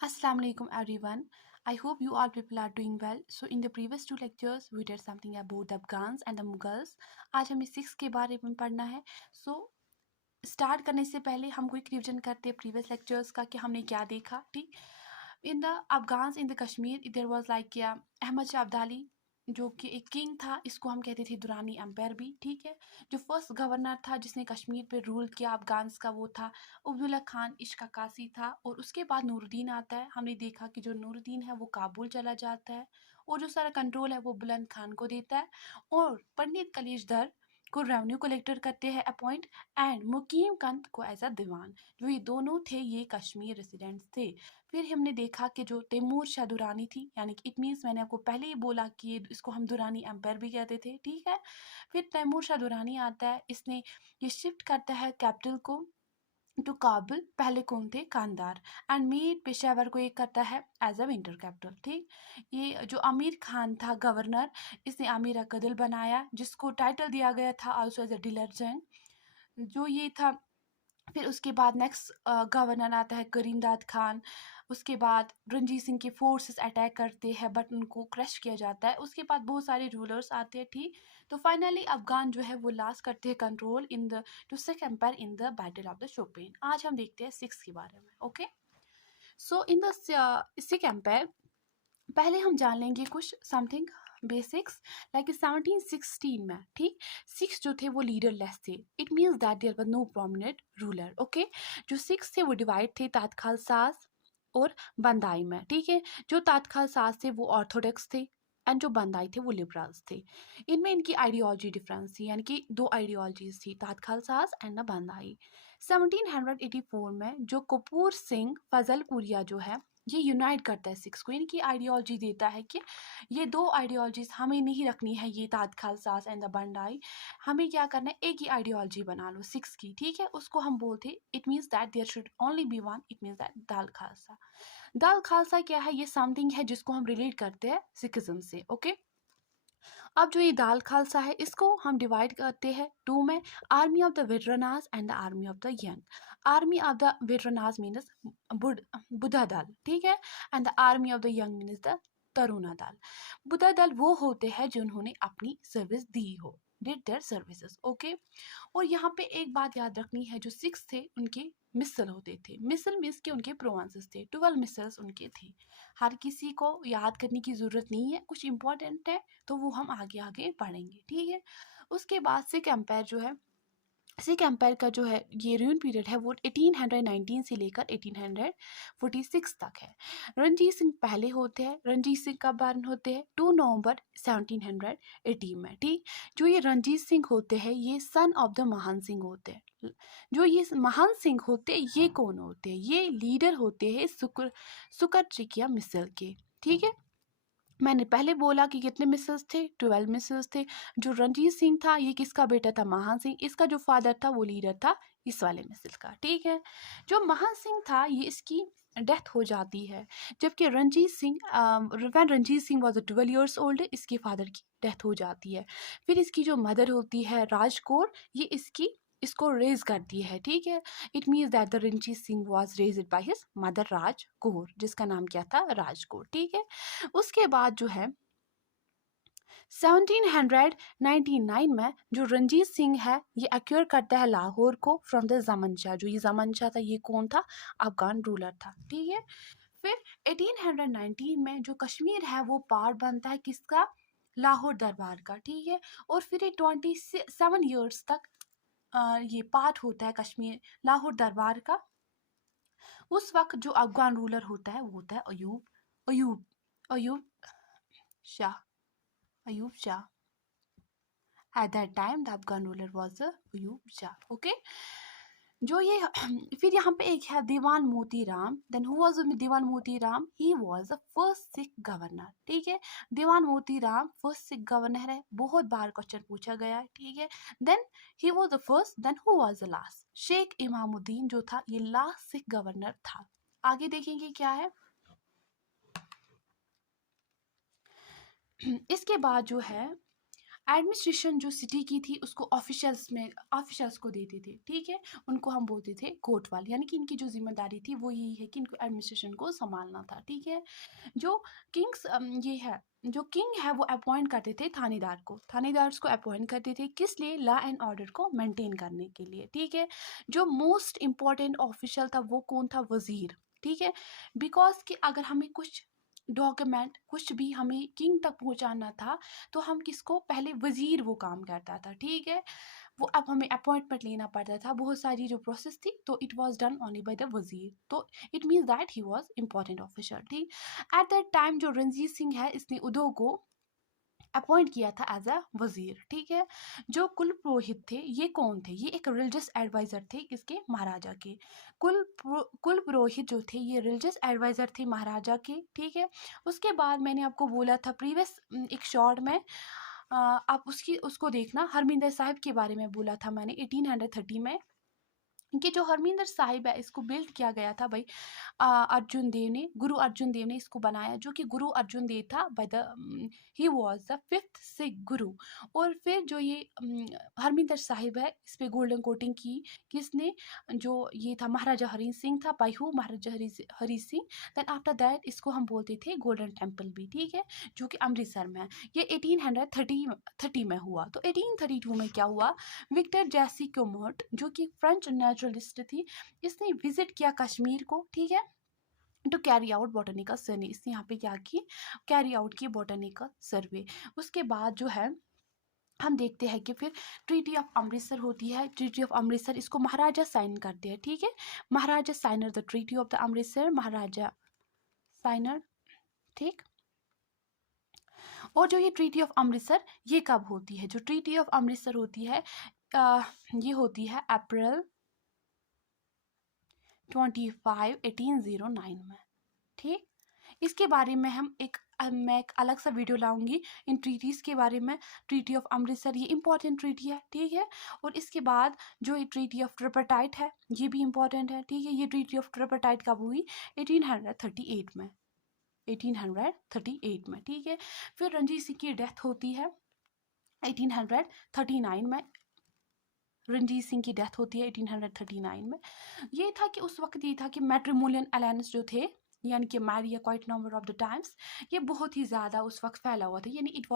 Assalamu alaikum everyone. I hope you all people are doing well. So in the previous two lectures we did something about the Afghans and the Mughals. आज हमें 6 के बारे में पढ़ना है. So start करने से पहले हम क्विक रिवीजन करते हैं प्रीवियस लेक्चर्स का कि हमने क्या देखा. ठीक. In the Afghans in the Kashmir there was like Ahmad Shah Abdali जो कि एक किंग था. इसको हम कहते थे दुरानी एम्पायर भी. ठीक है. जो फर्स्ट गवर्नर था जिसने कश्मीर पे रूल किया अफगान्स का वो था उब्दुल्ला खान इश्काकासी था. और उसके बाद नूरुद्दीन आता है. हमने देखा कि जो नूरुद्दीन है वो काबुल चला जाता है और जो सारा कंट्रोल है वो बुलंद खान को देता है. और पंडित कलेशधर को रेवेन्यू कलेक्टर करते हैं अपॉइंट एंड मुकीम कंत को एज अ दीवान. जो ये दोनों थे ये कश्मीर रेसिडेंट्स थे. फिर हमने देखा कि जो तैमूर शाह दुरानी थी यानी कि इट मीन्स मैंने आपको पहले ही बोला कि इसको हम दुरानी एम्पायर भी कहते थे. ठीक है. फिर तैमूर शाह दुरानी आता है. इसने ये शिफ्ट करता है कैपिटल को टू काबुल. पहले कौन थे कांदार एंड मीर पेशावर को एक करता है एज अ विंटर कैपिटल. ठीक. ये जो आमिर खान था गवर्नर इसने आमिर कदल बनाया जिसको टाइटल दिया गया था आल्सो एज अ डीलर जंग जो ये था. फिर उसके बाद नेक्स्ट गवर्नर आता है करीमदाद खान. उसके बाद रणजीत सिंह के फोर्सेस अटैक करते हैं बट उनको क्रश किया जाता है. उसके बाद बहुत सारे रूलर्स आते हैं. ठीक. तो फाइनली अफगान जो है वो लास्ट करते हैं control in the to Sikh empire in the battle of the शोपिन. आज हम देखते हैं सिक्स के बारे में. Okay. So in the Sikh empire पहले हम जान लेंगे कुछ समथिंग बेसिक्स लाइक 1716 में. ठीक. सिक्स जो थे वो लीडरलेस थे. It means that there was no prominent ruler. Okay. जो सिक्स थे वो डिवाइड थे तात्काल सास और बंदाई में. ठीक है. जो तात्काल सास थे वो ऑर्थोडॉक्स थे एंड जो बंदाई थे वो लिबरल्स थे. इनमें इनकी आइडियोलॉजी डिफरेंस थी यानी कि दो आइडियोलॉजीज थी तात्काल सास एंड द बंदाई. 1784 में जो कपूर सिंह फजलपुरिया जो है ये यूनाइट करता है सिक्स को. इनकी आइडियोलॉजी देता है कि ये दो आइडियोलॉजीज हमें नहीं रखनी है ये तात्काल सास एंड द बंदाई. हमें क्या करना है एक ही आइडियोलॉजी बना लो सिक्स की. ठीक है. उसको हम बोलते it means that there should only be one. It means that Dal Khalsa. Dal Khalsa क्या है ये समथिंग है जिसको हम रिलेट करते हैं सिखिज्म से. ओके. अब जो ये दाल खालसा है इसको हम डिवाइड करते हैं टू में. Army of the veterans and the army of the young. Army of the veterans means Buddha Dal. ठीक है. And the army of the young means the Taruna Dal. Buddha दल वो होते हैं जिन्होंने अपनी सर्विस दी हो डिड देयर सर्विसेज. ओके. और यहाँ पे एक बात याद रखनी है जो सिक्स थे उनके मिसल होते थे. मिसल मीन्स के उनके प्रोवांसेस थे. 12 मिसल्स उनके थे. हर किसी को याद करने की ज़रूरत नहीं है. कुछ इंपॉर्टेंट है तो वो हम आगे आगे पढ़ेंगे. ठीक है. उसके बाद सिख एम्पायर जो है सिख एम्पायर का जो है ये रूल पीरियड है वो 1819 से लेकर 1846 तक है. रणजीत सिंह पहले होते हैं. रणजीत सिंह कब बर्न होते हैं 2 नवंबर 1780 में. ठीक. जो ये रणजीत सिंह होते हैं ये सन ऑफ द महान सिंह होते हैं. जो ये महान सिंह होते हैं ये कौन होते हैं ये लीडर होते हैं सुकर ट्रिकिया मिसल के. ठीक है. मैंने पहले बोला कि कितने मिसल्स थे 12 मिसल्स थे. जो रणजीत सिंह था ये किसका बेटा था महान सिंह. इसका जो फादर था वो लीडर था इस वाले मिसल का. ठीक है. जो महान सिंह था ये इसकी डेथ हो जाती है जबकि Ranjit Singh when Ranjit Singh was 12 years old इसके फादर की डेथ हो जाती है. फिर इसकी जो मदर होती है राजकौर ये इसको रेज करती है. ठीक है. It means that the Ranjit Singh was raised by his mother Raj Kaur जिसका नाम क्या था राजकौर. ठीक है. उसके बाद जो है 1799 में जो रणजीत सिंह है ये एक्योर करता है लाहौर को फ्रॉम द जमन शाह. जो ये जमन शाह था ये कौन था अफगान रूलर था. ठीक है. फिर 1819 में जो कश्मीर है वो पार्ट बनता है किसका लाहौर दरबार का. ठीक है. और फिर ये 27 ईयर्स तक ये पार्ट होता है कश्मीर लाहौर दरबार का. उस वक्त जो अफगान रूलर होता है वो होता है Ayub Ayub Shah. Ayub Shah. At that time, the Afghan ruler was Ayub Shah. Okay. जो ये फिर यहाँ पे एक है दीवान मोती राम. देन हु वाज दीवान मोती राम. ही was the first Sikh governor. ठीक है. दीवान मोती राम फर्स्ट सिख गवर्नर है. बहुत बार क्वेश्चन पूछा गया है. ठीक है. Then he was the first. Then who was the last. Sheikh Imamuddin जो था ये लास्ट सिख गवर्नर था. आगे देखेंगे क्या है. इसके बाद जो है एडमिनिस्ट्रेशन जो सिटी की थी उसको ऑफिशियल्स को देते थे, ठीक है। उनको हम बोलते थे कोटवाल, यानी कि इनकी जो जिम्मेदारी थी वो यही है कि इनको एडमिनिस्ट्रेशन को संभालना था, ठीक है। जो ये है, जो किंग है वो अपॉइंट करते थे थानेदार को, थानेदार को अपॉइंट करते थे किस लिए, लॉ एंड ऑर्डर को मेंटेन करने के लिए, ठीक है। जो मोस्ट इम्पॉर्टेंट ऑफिशियल था वो कौन था, वजीर, ठीक है। बिकॉज कि अगर हमें कुछ डॉक्यूमेंट कुछ भी हमें किंग तक पहुंचाना था तो हम किसको, पहले वजीर वो काम करता था, ठीक है। वो अब हमें अपॉइंटमेंट लेना पड़ता था, बहुत सारी जो प्रोसेस थी, तो it was done only by the वजीर, तो it means that he was important officer, ठीक। एट दैट टाइम जो रणजीत सिंह है इसने उदो को अपॉइंट किया था एज अ वजीर, ठीक है। जो कुल पुरोहित थे ये कौन थे, ये एक रिलीजियस एडवाइजर थे किसके, महाराजा के। कुल पुरोहित जो थे ये रिलीजियस एडवाइजर थे महाराजा के, ठीक है। उसके बाद मैंने आपको बोला था प्रीवियस एक शॉर्ट में, आप उसको देखना, हरमिंदर साहिब के बारे में बोला था मैंने 1830 में, कि जो हरमिंदर साहिब है इसको बिल्ड किया गया था भाई अर्जुन देव ने, गुरु अर्जुन देव ने इसको बनाया, जो कि गुरु अर्जुन देव था by the he was the 5th Sikh गुरु। और फिर जो ये हरमिंदर साहिब है इस पे गोल्डन कोटिंग की किसने, जो ये था महाराजा हरी सिंह था, by who, Maharaja Hari Singh. Then after that इसको हम बोलते थे गोल्डन टेम्पल भी, ठीक है, जो कि अमृतसर में है। ये 1830 में हुआ। तो 1832 में क्या हुआ, विक्टर जैसी कोमोट जो कि फ्रेंच नेचुरलिस्ट थी, इसने विजिट किया कश्मीर को, ठीक है, to carry out botanical survey. इसने यहाँ पे क्या की, कैरी आउट की बॉटनिकल सर्वे। उसके बाद जो है हम देखते हैं कि फिर ट्रीटी ऑफ अमृतसर होती है। ट्रीटी ऑफ अमृतसर इसको महाराजा साइन करते हैं, ठीक है, Maharaja signer the treaty of the Amritsar, Maharaja signer, ठीक। और जो ये ट्रीटी ऑफ अमृतसर ये कब होती है, जो ट्रीटी ऑफ अमृतसर होती है ये होती है अप्रैल 25 1809 में, ठीक। इसके बारे में मैं एक अलग सा वीडियो लाऊंगी इन ट्रीटीज़ के बारे में। ट्रीटी ऑफ अमृतसर ये इंपॉर्टेंट ट्रीटी है, ठीक है। और इसके बाद जो ये ट्रीटी ऑफ ट्रिपरटाइट है ये भी इंपॉर्टेंट है, ठीक है। ये ट्रीटी ऑफ ट्रिपरटाइट कब हुई, 1838 में, 1838 में, ठीक है। फिर रणजीत सिंह की डेथ होती है 1839 में, रणजीत सिंह की डेथ होती है 1839 में। ये था कि उस वक्त ये था कि मैट्रिमोनियल अलायंस जो थे, यानी कि marry quite number of the times, ये बहुत ही ज़्यादा उस वक्त फैला हुआ था, यानी it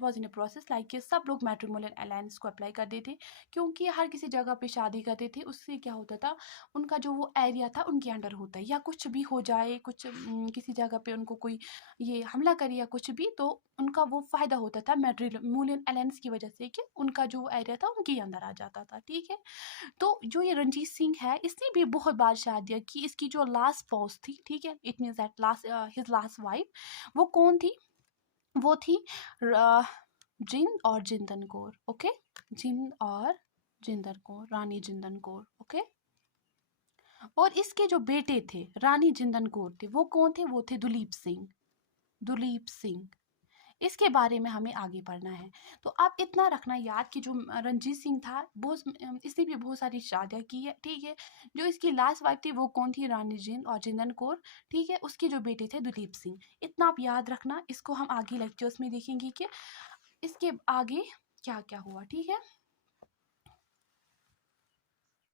was in a process like कि सब लोग मैट्रिमोनियल अलायंस को अप्लाई करते थे, क्योंकि हर किसी जगह पे शादी करते थे, उससे क्या होता था, उनका जो वो एरिया था उनके अंडर होता है, या कुछ भी हो जाए, कुछ किसी जगह पे उनको कोई ये हमला करे या कुछ भी, तो उनका वो फ़ायदा होता था मैट्रिमोनियल अलायंस की वजह से, कि उनका जो एरिया था उनके अंदर आ जाता था, ठीक है। तो जो ये रणजीत सिंह है इसने भी बहुत बार शादियाँ की। इसकी जो लास्ट स्पाउस थी, ठीक है, it means that his last wife वो कौन थी, वो थी जिंद और जिंदन कौर, ओके, जिंद और जिंदन कौर, रानी जिंदन कौर, ओके। और इसके जो बेटे थे रानी जिंदन कौर थे वो कौन थे, वो थे दुलीप सिंह, दुलीप सिंह। इसके बारे में हमें आगे पढ़ना है। तो आप इतना रखना याद कि जो रणजीत सिंह था इसने भी बहुत सारी शादियाँ की है, ठीक है। जो इसकी लास्ट वाइफ थी वो कौन थी, रानी जिंद और जिंदन कौर, ठीक है। उसके जो बेटे थे दुलीप सिंह। इतना आप याद रखना, इसको हम आगे लेक्चर्स में देखेंगे कि इसके आगे क्या क्या हुआ, ठीक है।